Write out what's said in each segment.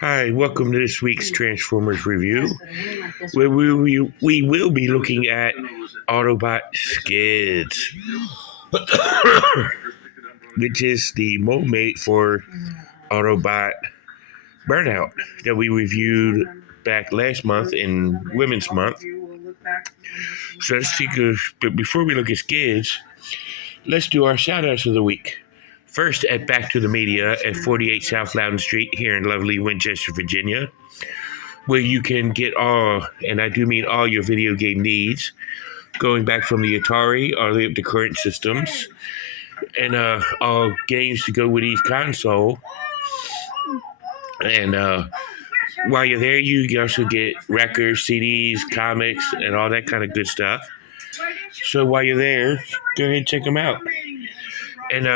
Hi, welcome to this week's Transformers review, where we will be looking at Autobot Skids, which is the mold mate for Autobot Burnout that we reviewed back last month in Women's Month. So but before we look at Skids, let's do our shout-outs of the week. First, at Back to the Media at 48 South Loudon Street here in lovely Winchester, Virginia, where you can get all, and I do mean all, your video game needs, going back from the Atari all the way up to current systems, and all games to go with each console. And while you're there, you also get records, CDs, comics, and all that kind of good stuff. So while you're there, go ahead and check them out. And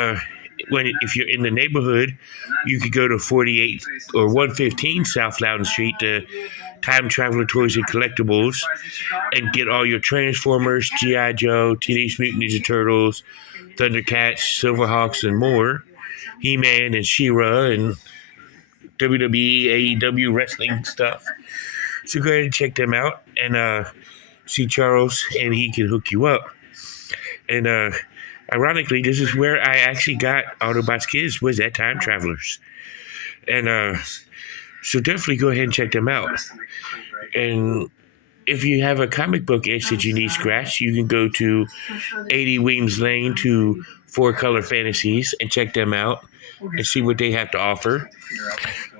if you're in the neighborhood, you could go to 48 or 115 South Loudon Street to Time Traveler Toys and Collectibles and get all your Transformers, G.I. Joe, Teenage Mutant Ninja Turtles, Thundercats, Silverhawks, and more, He-Man and She-Ra, and WWE, AEW wrestling stuff. So go ahead and check them out and see Charles, and he can hook you up. And ironically, this is where I actually got Autobot Skids, was at Time Travelers. And so definitely go ahead and check them out. And if you have a comic book itch that you need scratched, you can go to 80 Williams Lane to Four Color Fantasies and check them out and see what they have to offer.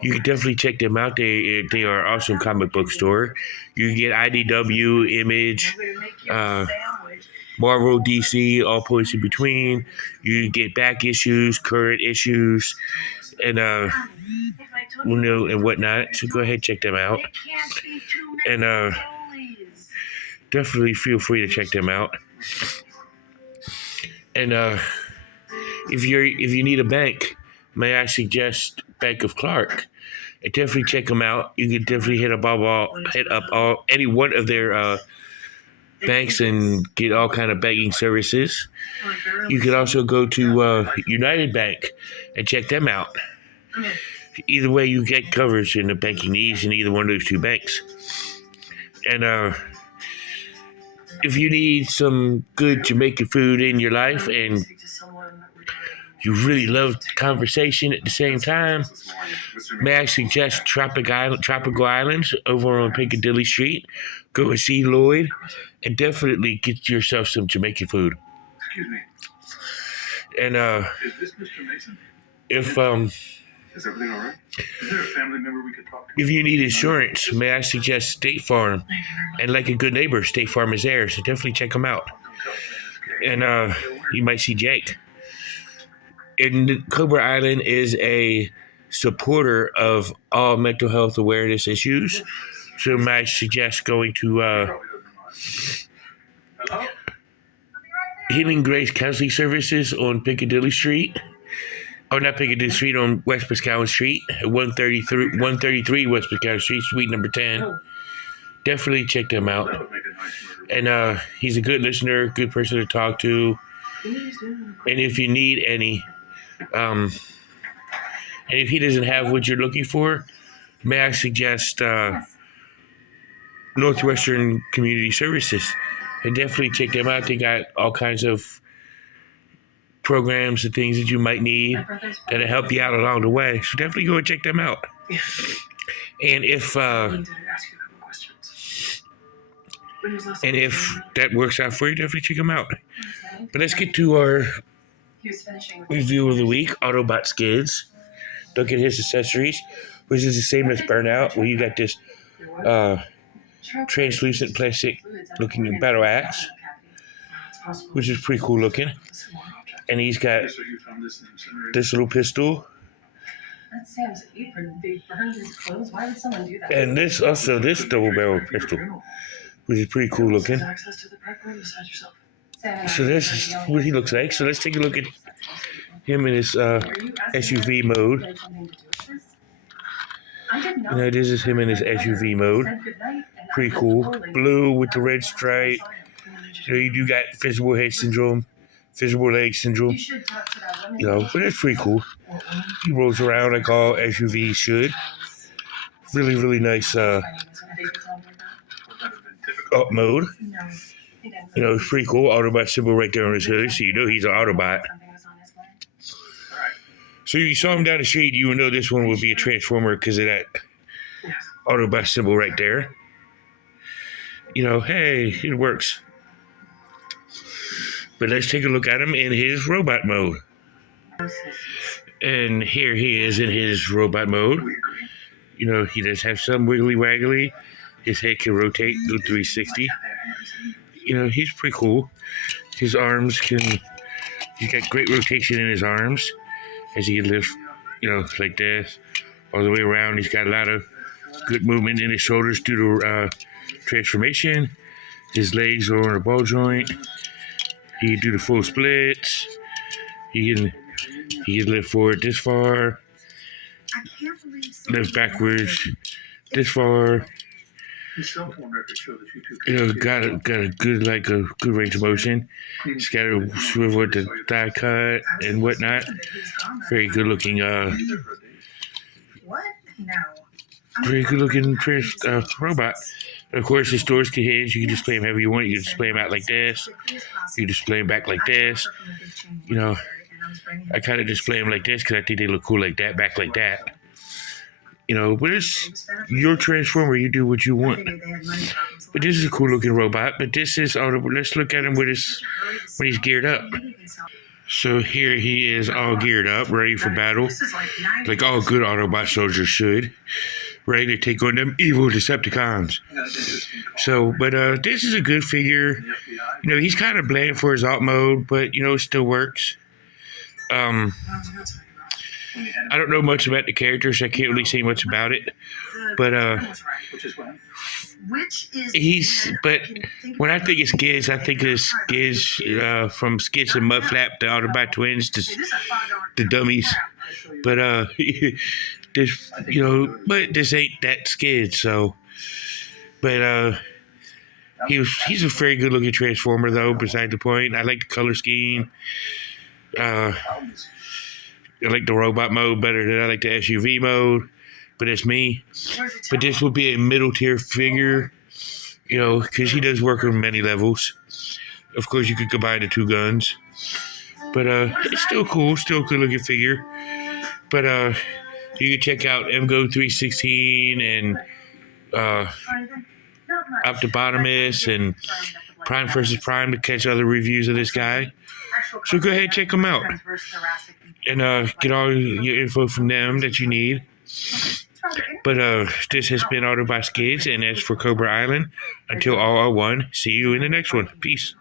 You can definitely check them out. They are an awesome comic book store. You can get IDW, Image, Marvel, DC, all points in between. You get back issues, current issues, and and whatnot. So go ahead and check them out. And definitely feel free to check them out. And if you need a bank, may I suggest Bank of Clark? And definitely check them out. You can definitely hit up any one of their banks and get all kind of banking services. You can also go to United Bank and check them out. Either way, you get coverage in the banking needs in either one of those two banks. And if you need some good Jamaican food in your life and you really love conversation at the same time, may I suggest Tropical Islands over on Piccadilly Street. Go and see Lloyd and definitely get yourself some Jamaican food. Excuse me. And Is this Mr. Mason? Is everything all right? Is there a family member we could talk to? If you need insurance, may I suggest State Farm? And like a good neighbor, State Farm is there, so definitely check them out. And you might see Jake. And Cobra Island is a supporter of all mental health awareness issues. So I suggest going to Healing Grace Counseling Services on Piccadilly Street. Oh, not Piccadilly Street, on West Pascowan Street, 133 West Pascowan Street, suite number 10. Definitely check them out. And he's a good listener, good person to talk to. And if you need any, and if he doesn't have what you're looking for, may I suggest Northwestern Community Services. And definitely check them out. They got all kinds of programs and things that you might need that'll help you out along the way. So definitely go and check them out. And if that works out for you, definitely check them out. But let's get to our review of the week, Autobot Skids. Look at his accessories, which is the same as Burnout, where you got this translucent plastic looking battle axe, which is pretty cool looking. And he's got this little pistol. And this double barrel pistol, which is pretty cool looking. So this is what he looks like. So let's take a look at him in his SUV mode. This is him in his SUV mode. Pretty cool. Blue with the red stripe. You do got visible head syndrome. visible leg syndrome. But it's pretty cool. He rolls around like all SUVs should. Really, really nice up mode. It's pretty cool. Autobot symbol right there on his hood, so you know he's an Autobot. So you saw him down the street, you would know this one would be a Transformer because of that Autobot symbol right there. Hey, it works. But let's take a look at him in his robot mode. And here he is in his robot mode. He does have some wiggly waggly. His head can rotate, do 360. He's pretty cool. His arms he's got great rotation in his arms as he can lift, like this, all the way around. He's got a lot of good movement in his shoulders due to transformation. His legs are on a ball joint. He can do the full splits. He can lift forward this far, lift backwards this far. Got a good range of motion. He's got a swivel with the thigh cut and whatnot. Very good looking robot. Of course, his doors can hinge. You can display him however you want. You can display him out like this. You can display him back like this. I kind of display him like this because I think they look cool like that, back like that. But it's your Transformer. You do what you want. But this is a cool looking robot. But this is let's look at him when he's geared up. So here he is all geared up, ready for battle, like all good Autobot soldiers should. Ready to take on them evil Decepticons. But this is a good figure. He's kind of bland for his alt mode, but it still works. I don't know much about the characters. I can't really say much about it. But but when I think of Skids, I think of Skids from Skids and Mudflap, the Autobot twins, the dummies. But but this ain't that Skids, so. But he's a very good looking Transformer though. Beside the point, I like the color scheme. I like the robot mode better than I like the SUV mode, but it's me. But this would be a middle tier figure, because he does work on many levels. Of course, you could combine the two guns, but it's still cool, still a good looking figure. But you can check out MGO316 and Optibotimus and Prime vs. Prime to catch other reviews of this guy. So go ahead and check them out. And get all your info from them that you need. But this has been Automotive Skids, and that's for Cobra Island. Until all are one, see you in the next one. Peace.